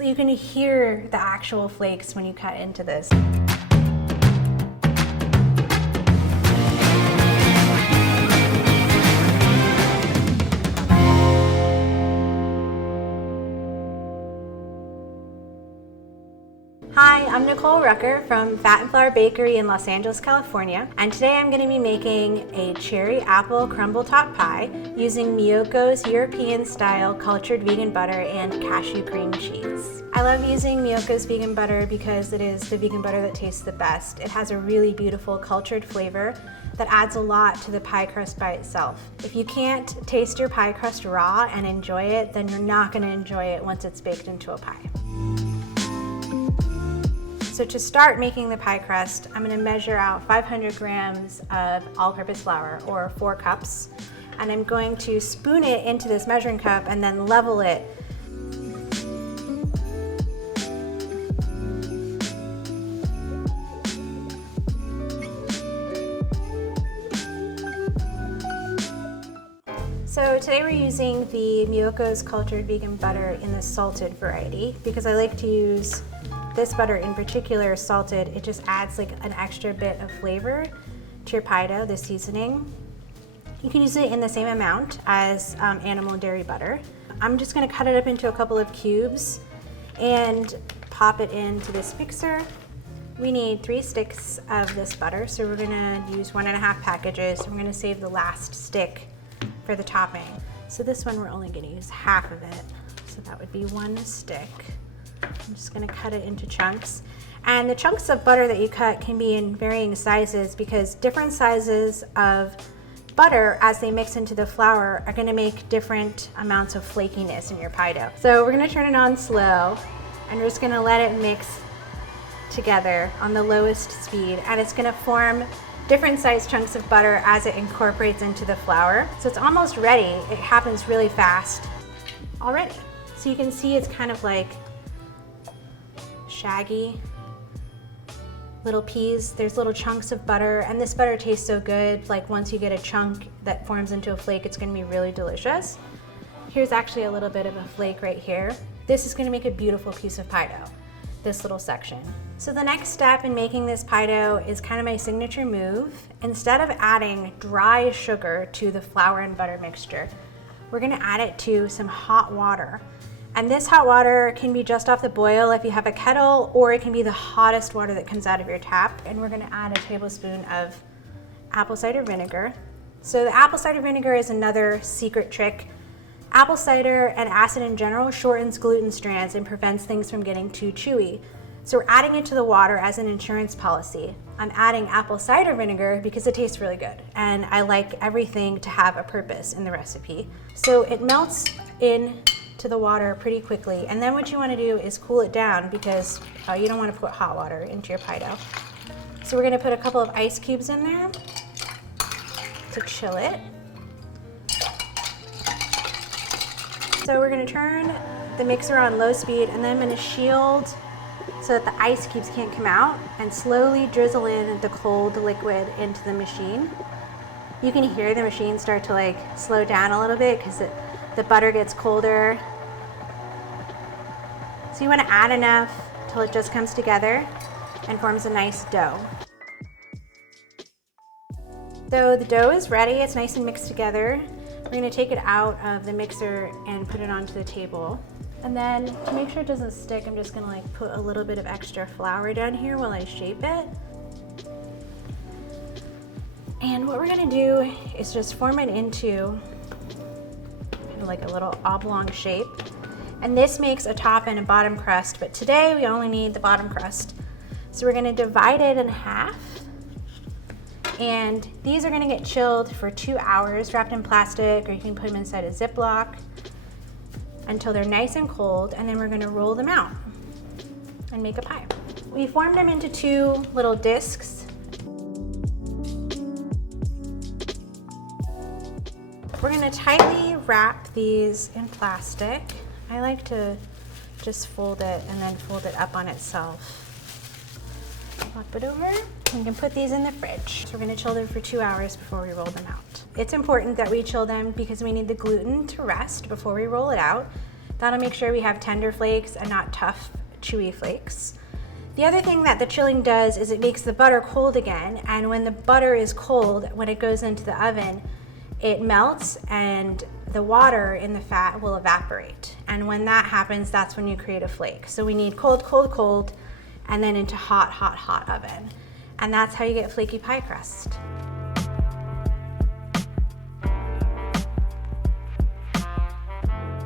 So you can hear the actual flakes when you cut into this. Hi, I'm Nicole Rucker from Fat and Flour Bakery in Los Angeles, California, and today I'm going to be making a cherry apple crumble top pie using Miyoko's European-style cultured vegan butter and cashew cream cheese. I love using Miyoko's vegan butter because it is the vegan butter that tastes the best. It has a really beautiful cultured flavor that adds a lot to the pie crust by itself. If you can't taste your pie crust raw and enjoy it, then you're not going to enjoy it once it's baked into a pie. So to start making the pie crust, I'm going to measure out 500 grams of all-purpose flour, or 4 cups, and I'm going to spoon it into this measuring cup and then level it. So today we're using the Miyoko's cultured vegan butter in the salted variety because I like to use this butter in particular salted. It just adds like an extra bit of flavor to your pie dough, the seasoning. You can use it in the same amount as animal dairy butter. I'm just going to cut it up into a couple of cubes and pop it into this mixer. We need 3 sticks of this butter, so we're going to use 1.5 packages. I'm going to save the last stick for the topping. So this one we're only going to use half of it, so that would be 1 stick. I'm just going to cut it into chunks. And the chunks of butter that you cut can be in varying sizes because different sizes of butter, as they mix into the flour, are going to make different amounts of flakiness in your pie dough. So we're going to turn it on slow and we're just going to let it mix together on the lowest speed, and it's going to form different sized chunks of butter as it incorporates into the flour. So it's almost ready. It happens really fast already. So you can see it's kind of like shaggy little peas. There's little chunks of butter, and this butter tastes so good. Like once you get a chunk that forms into a flake, it's going to be really delicious. Here's actually a little bit of a flake right here. This is going to make a beautiful piece of pie dough, this little section. So the next step in making this pie dough is kind of my signature move. Instead of adding dry sugar to the flour and butter mixture, we're going to add it to some hot water. And this hot water can be just off the boil if you have a kettle, or it can be the hottest water that comes out of your tap. And we're going to add a tablespoon of apple cider vinegar. So the apple cider vinegar is another secret trick. Apple cider and acid in general shortens gluten strands and prevents things from getting too chewy. So we're adding it to the water as an insurance policy. I'm adding apple cider vinegar because it tastes really good, and I like everything to have a purpose in the recipe. So it melts in to the water pretty quickly, and then what you want to do is cool it down because you don't want to put hot water into your pie dough. So we're going to put a couple of ice cubes in there to chill it. So we're going to turn the mixer on low speed, and then I'm going to shield so that the ice cubes can't come out, and slowly drizzle in the cold liquid into the machine. You can hear the machine start to like slow down a little bit because the butter gets colder. So you want to add enough till it just comes together and forms a nice dough. So the dough is ready, it's nice and mixed together. We're going to take it out of the mixer and put it onto the table. And then to make sure it doesn't stick, I'm just going to like put a little bit of extra flour down here while I shape it. And what we're going to do is just form it into kind of like a little oblong shape. And this makes a top and a bottom crust, but today we only need the bottom crust. So we're going to divide it in half. And these are going to get chilled for 2 hours, wrapped in plastic, or you can put them inside a Ziploc until they're nice and cold, and then we're going to roll them out and make a pie. We formed them into 2 little discs. We're going to tightly wrap these in plastic. I like to just fold it and then fold it up on itself. Flip it over. We can put these in the fridge. So we're going to chill them for 2 hours before we roll them out. It's important that we chill them because we need the gluten to rest before we roll it out. That'll make sure we have tender flakes and not tough, chewy flakes. The other thing that the chilling does is it makes the butter cold again, and when the butter is cold, when it goes into the oven, it melts and the water in the fat will evaporate. And when that happens, that's when you create a flake. So we need cold, cold, cold, and then into hot, hot, hot oven. And that's how you get flaky pie crust.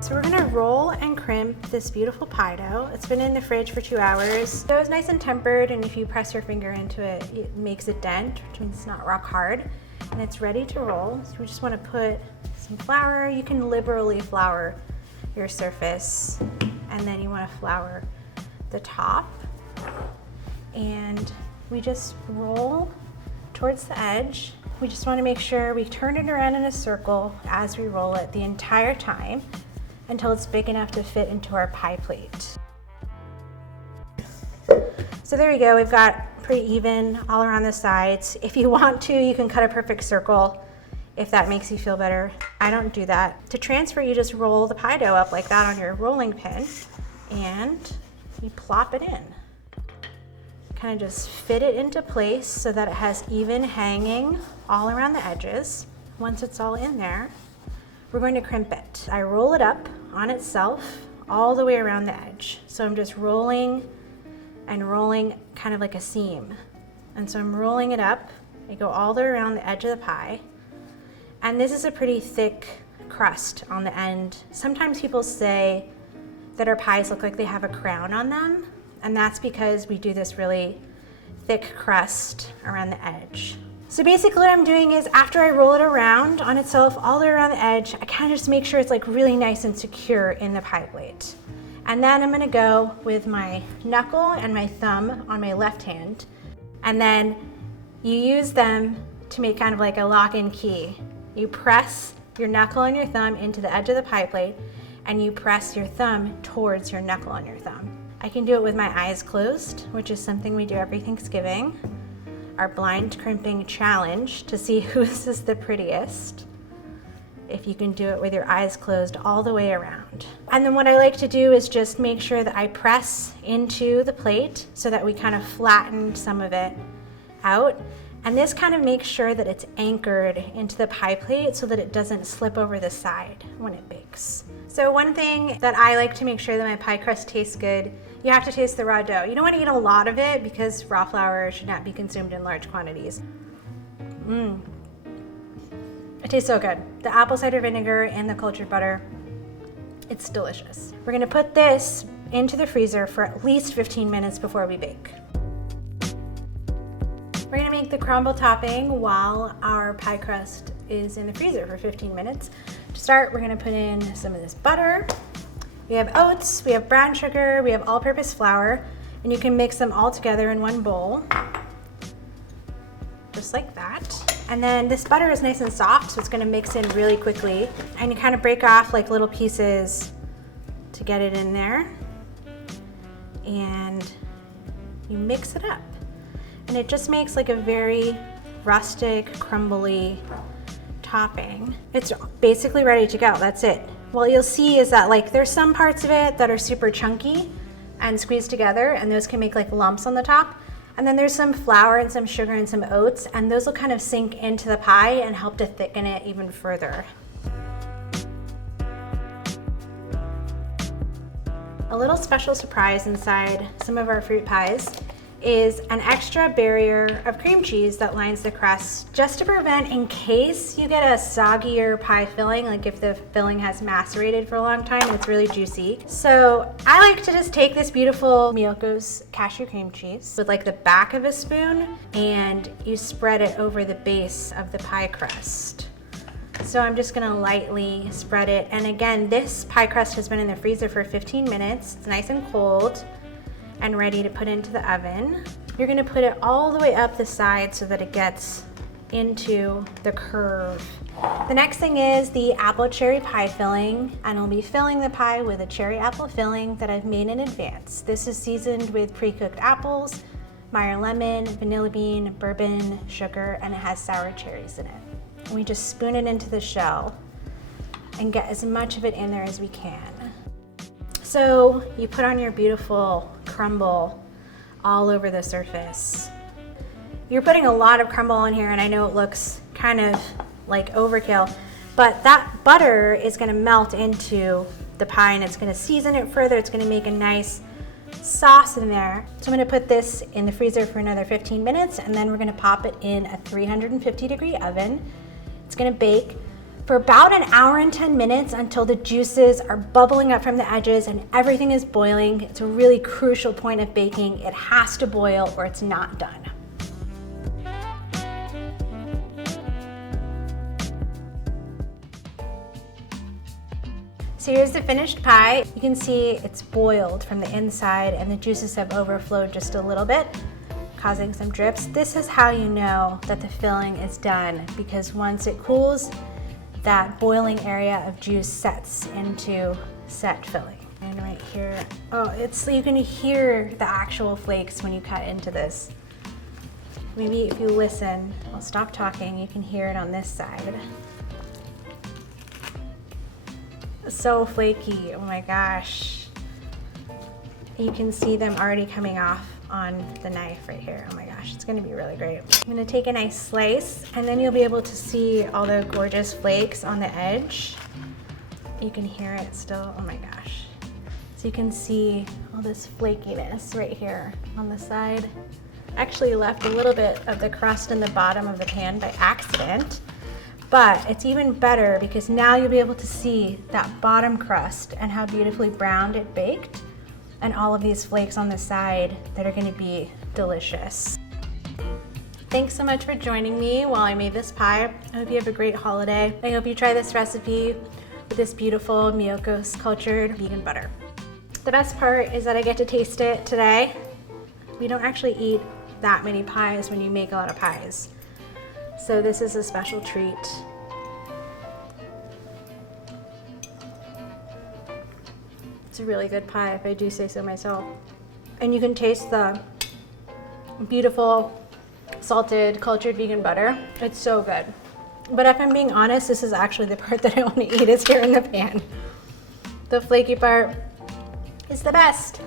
So we're gonna roll and crimp this beautiful pie dough. It's been in the fridge for 2 hours. The dough is nice and tempered, and if you press your finger into it, it makes a dent, which means it's not rock hard. And it's ready to roll. So we just wanna put some flour. You can liberally flour your surface, and then you wanna flour the top. And we just roll towards the edge. We just wanna make sure we turn it around in a circle as we roll it the entire time until it's big enough to fit into our pie plate. So there we go, we've got pretty even all around the sides. If you want to, you can cut a perfect circle if that makes you feel better. I don't do that. To transfer, you just roll the pie dough up like that on your rolling pin and you plop it in. Kind of just fit it into place so that it has even hanging all around the edges. Once it's all in there, we're going to crimp it. I roll it up on itself all the way around the edge. So I'm just rolling and rolling kind of like a seam. And so I'm rolling it up. I go all the way around the edge of the pie. And this is a pretty thick crust on the end. Sometimes people say that our pies look like they have a crown on them. And that's because we do this really thick crust around the edge. So basically what I'm doing is after I roll it around on itself all the way around the edge, I kind of just make sure it's like really nice and secure in the pie plate. And then I'm gonna go with my knuckle and my thumb on my left hand. And then you use them to make kind of like a lock-in key. You press your knuckle and your thumb into the edge of the pie plate, and you press your thumb towards your knuckle and your thumb. I can do it with my eyes closed, which is something we do every Thanksgiving. Our blind crimping challenge to see whose is the prettiest. If you can do it with your eyes closed all the way around. And then what I like to do is just make sure that I press into the plate so that we kind of flatten some of it out. And this kind of makes sure that it's anchored into the pie plate so that it doesn't slip over the side when it bakes. So one thing that I like to make sure that my pie crust tastes good, you have to taste the raw dough. You don't want to eat a lot of it because raw flour should not be consumed in large quantities. It tastes so good. The apple cider vinegar and the cultured butter, it's delicious. We're gonna put this into the freezer for at least 15 minutes before we bake. We're gonna make the crumble topping while our pie crust is in the freezer for 15 minutes. To start, we're gonna put in some of this butter. We have oats, we have brown sugar, we have all-purpose flour, and you can mix them all together in one bowl, just like that. And then this butter is nice and soft, so it's gonna mix in really quickly. And you kind of break off like little pieces to get it in there. And you mix it up. And it just makes like a very rustic, crumbly topping. It's basically ready to go, that's it. What you'll see is that like there's some parts of it that are super chunky and squeezed together, and those can make like lumps on the top. And then there's some flour and some sugar and some oats, and those will kind of sink into the pie and help to thicken it even further. A little special surprise inside some of our fruit pies is an extra barrier of cream cheese that lines the crust, just to prevent in case you get a soggier pie filling, like if the filling has macerated for a long time and it's really juicy. So I like to just take this beautiful Miyoko's cashew cream cheese with like the back of a spoon, and you spread it over the base of the pie crust. So I'm just gonna lightly spread it. And again, this pie crust has been in the freezer for 15 minutes. It's nice and cold and ready to put into the oven. You're gonna put it all the way up the side so that it gets into the curve. The next thing is the apple cherry pie filling, and I'll be filling the pie with a cherry apple filling that I've made in advance. This is seasoned with pre-cooked apples, Meyer lemon, vanilla bean, bourbon, sugar, and it has sour cherries in it. And we just spoon it into the shell and get as much of it in there as we can. So you put on your beautiful crumble all over the surface. You're putting a lot of crumble on here, and I know it looks kind of like overkill, but that butter is gonna melt into the pie and it's gonna season it further. It's gonna make a nice sauce in there. So I'm gonna put this in the freezer for another 15 minutes, and then we're gonna pop it in a 350-degree oven. It's gonna bake for about an hour and 10 minutes until the juices are bubbling up from the edges and everything is boiling. It's a really crucial point of baking. It has to boil or it's not done. So here's the finished pie. You can see it's boiled from the inside and the juices have overflowed just a little bit, causing some drips. This is how you know that the filling is done, because once it cools, that boiling area of juice sets into set filling. And right here, oh, you can hear the actual flakes when you cut into this. Maybe if you listen, I'll stop talking, you can hear it on this side. So flaky, oh my gosh. You can see them already coming off on the knife right here. Oh my gosh, it's gonna be really great. I'm gonna take a nice slice, and then you'll be able to see all the gorgeous flakes on the edge. You can hear it still, oh my gosh. So you can see all this flakiness right here on the side. Actually left a little bit of the crust in the bottom of the pan by accident. But it's even better because now you'll be able to see that bottom crust and how beautifully browned it baked, and all of these flakes on the side that are gonna be delicious. Thanks so much for joining me while I made this pie. I hope you have a great holiday. I hope you try this recipe with this beautiful Miyoko's cultured vegan butter. The best part is that I get to taste it today. We don't actually eat that many pies when you make a lot of pies. So this is a special treat. It's a really good pie, if I do say so myself. And you can taste the beautiful salted cultured vegan butter. It's so good. But if I'm being honest, this is actually the part that I want to eat is here in the pan. The flaky part is the best.